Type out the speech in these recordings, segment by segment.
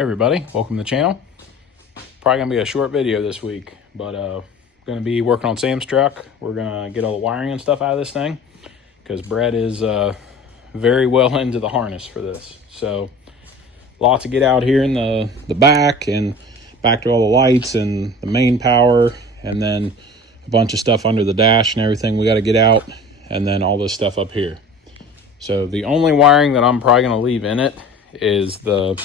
Hey everybody, welcome to the channel. Probably gonna be a short video this week, but gonna be working on Sam's truck. We're gonna get all the wiring and stuff out of this thing because Brett is very well into the harness for this. So lots to get out here in the back and back to all the lights and the main power, and then a bunch of stuff under the dash and everything we got to get out, and then all this stuff up here. So the only wiring that I'm probably gonna leave in it is the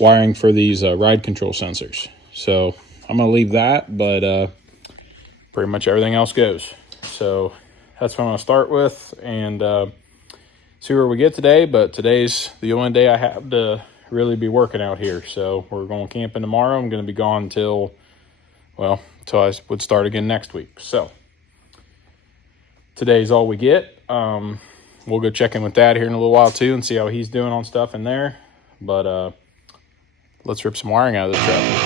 wiring for these ride control sensors. So I'm gonna leave that, but pretty much everything else goes. So that's what I'm gonna start with and see where we get today. But today's the only day I have to really be working out here. So we're going camping tomorrow. I'm gonna be gone till I would start again next week. So today's all we get. We'll go check in with Dad here in a little while too and see how he's doing on stuff in there. But let's rip some wiring out of this truck.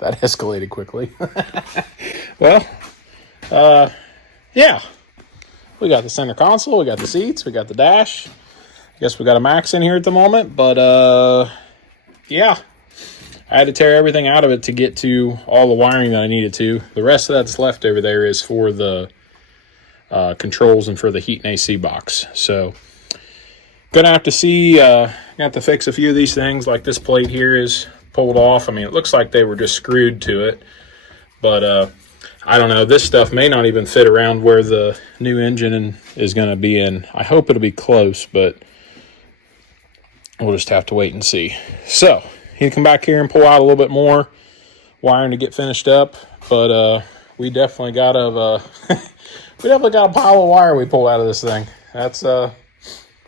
That escalated quickly. Well, yeah. We got the center console, we got the seats, we got the dash. I guess we got a max in here at the moment, but yeah. I had to tear everything out of it to get to all the wiring that I needed to. The rest of that's left over there is for the controls and for the heat and AC box. So, gonna have to see, got to fix a few of these things, like this plate here is pulled off. I mean, it looks like they were just screwed to it, but I don't know. This stuff may not even fit around where the new engine is going to be in. I hope it'll be close, but we'll just have to wait and see. So he'll come back here and pull out a little bit more wiring to get finished up, but we definitely got a pile of wire we pulled out of this thing. That's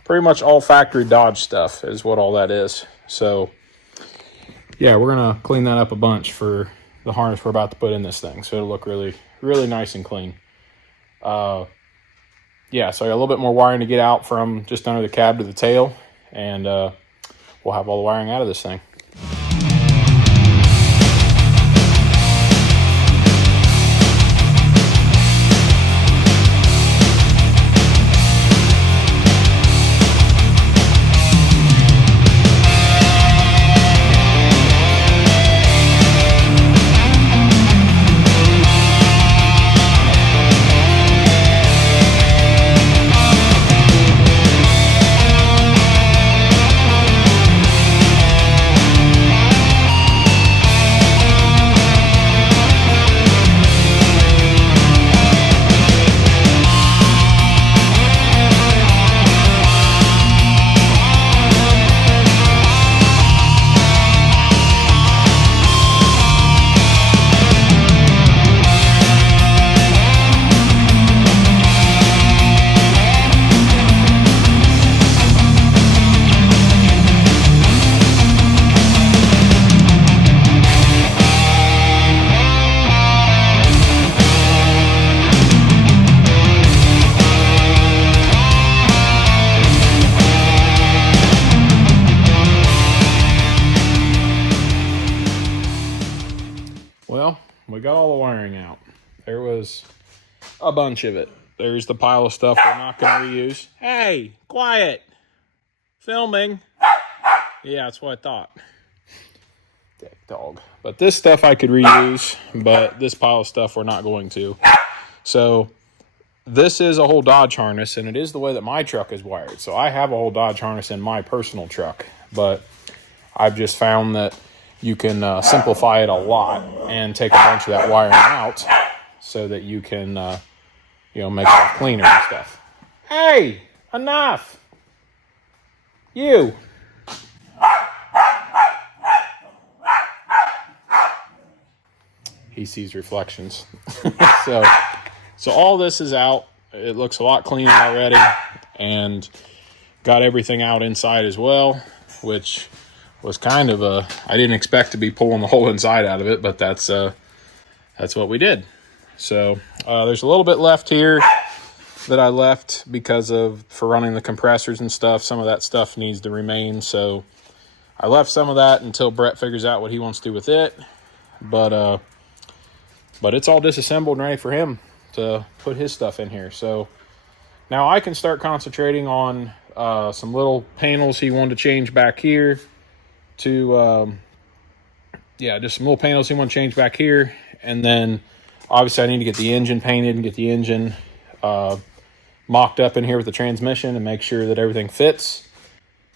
pretty much all factory Dodge stuff is what all that is. So yeah, we're going to clean that up a bunch for the harness we're about to put in this thing. So it'll look really, really nice and clean. Yeah, so I got a little bit more wiring to get out from just under the cab to the tail. And we'll have all the wiring out of this thing. we got all the wiring out. There was a bunch of it. There's the pile of stuff we're not going to reuse. Hey, quiet. Filming. Yeah, that's what I thought. Dick dog. But this stuff I could reuse, but this pile of stuff we're not going to. So this is a whole Dodge harness, and it is the way that my truck is wired. So I have a whole Dodge harness in my personal truck, but I've just found that you can simplify it a lot and take a bunch of that wiring out so that you can, make it cleaner and stuff. Hey, enough. You. He sees reflections. So all this is out. It looks a lot cleaner already, and got everything out inside as well, which was kind of I didn't expect to be pulling the whole inside out of it, but that's what we did. So there's a little bit left here that I left for running the compressors and stuff. Some of that stuff needs to remain, so I left some of that until Brett figures out what he wants to do with it. But it's all disassembled and ready for him to put his stuff in here. So now I can start concentrating on some little panels he wanted to change back here to, just some little panels he wanted to change back here. And then obviously I need to get the engine painted and get the engine mocked up in here with the transmission and make sure that everything fits.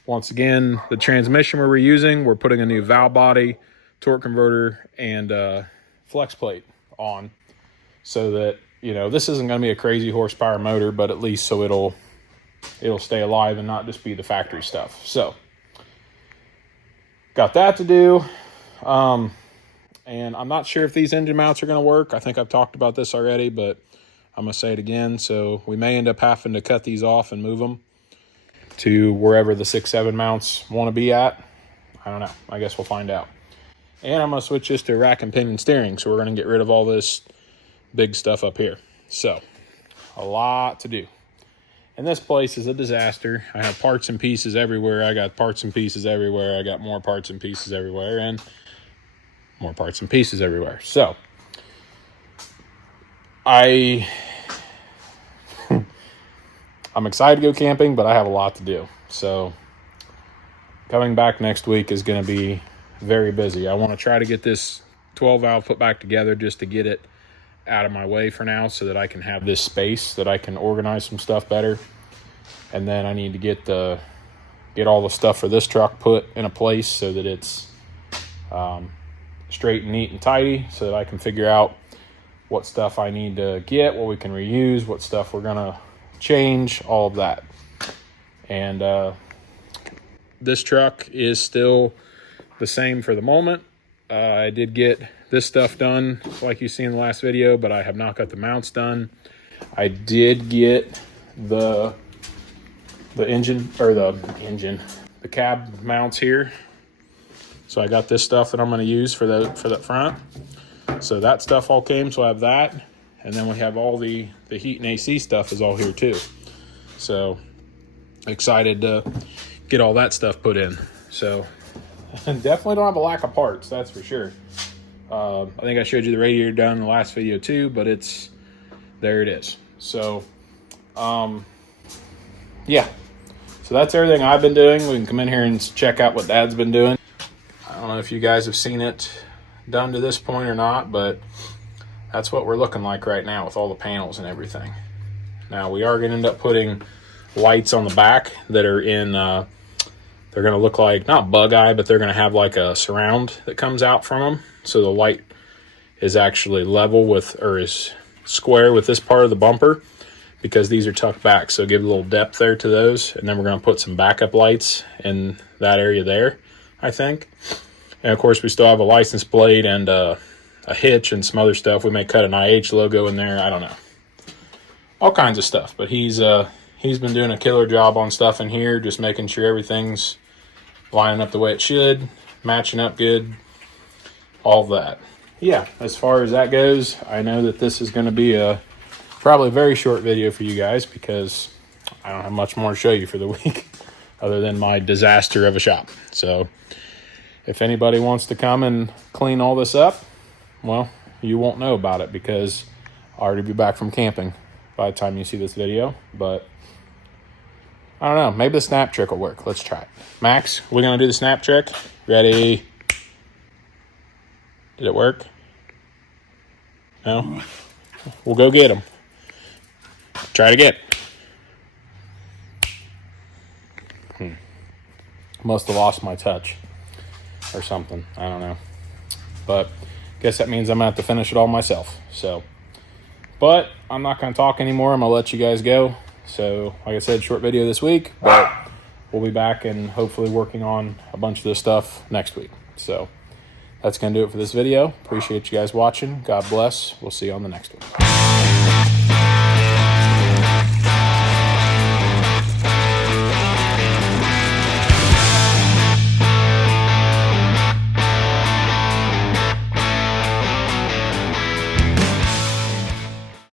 Once again, the transmission we're reusing, we're putting a new valve body, torque converter, and flex plate on, so that this isn't going to be a crazy horsepower motor, but at least so it'll stay alive and not just be the factory stuff. So got that to do, and I'm not sure if these engine mounts are going to work. I think I've talked about this already, but I'm going to say it again. So we may end up having to cut these off and move them to wherever the 6-7 mounts want to be at. I don't know. I guess we'll find out. And I'm going to switch this to rack and pinion steering. So we're going to get rid of all this big stuff up here. So a lot to do. And this place is a disaster. I have parts and pieces everywhere. I got parts and pieces everywhere. I got more parts and pieces everywhere. And more parts and pieces everywhere. So I'm excited to go camping, but I have a lot to do. So coming back next week is going to be very busy. I want to try to get this 12 valve put back together just to get it out of my way for now, so that I can have this space that I can organize some stuff better. And then I need to get all the stuff for this truck put in a place so that it's straight and neat and tidy, so that I can figure out what stuff I need to get, what we can reuse, what stuff we're gonna change, all of that. And this truck is still the same for the moment. I did get this stuff done like you see in the last video, but I have not got the mounts done. I did get the cab mounts here. So I got this stuff that I'm going to use for the front. So that stuff all came, so I have that. And then we have all the heat and AC stuff is all here too. So excited to get all that stuff put in. So definitely don't have a lack of parts, that's for sure. I think I showed you the radiator done in the last video too, but there it is. So yeah, so that's everything I've been doing. We can come in here and check out what Dad's been doing. I don't know if you guys have seen it done to this point or not, but that's what we're looking like right now with all the panels and everything. Now we are going to end up putting lights on the back that are in they're going to look like, not bug eye, but they're going to have like a surround that comes out from them. So the light is actually level with, or is square with this part of the bumper, because these are tucked back. So give a little depth there to those. And then we're going to put some backup lights in that area there, I think. And of course we still have a license plate and a hitch and some other stuff. We may cut an IH logo in there. I don't know. All kinds of stuff. But he's been doing a killer job on stuff in here, just making sure everything's lining up the way it should, matching up good, all of that. Yeah, as far as that goes, I know that this is going to be probably a very short video for you guys, because I don't have much more to show you for the week other than my disaster of a shop. So if anybody wants to come and clean all this up, well, you won't know about it because I'll already be back from camping by the time you see this video. But I don't know. Maybe the snap trick will work. Let's try it. Max, we're going to do the snap trick. Ready? Did it work? No? We'll go get him. Try it again. Must have lost my touch or something. I don't know. But I guess that means I'm going to have to finish it all myself. So, but I'm not going to talk anymore. I'm going to let you guys go. So, like I said, short video this week, but we'll be back and hopefully working on a bunch of this stuff next week. So, that's going to do it for this video. Appreciate you guys watching. God bless. We'll see you on the next one.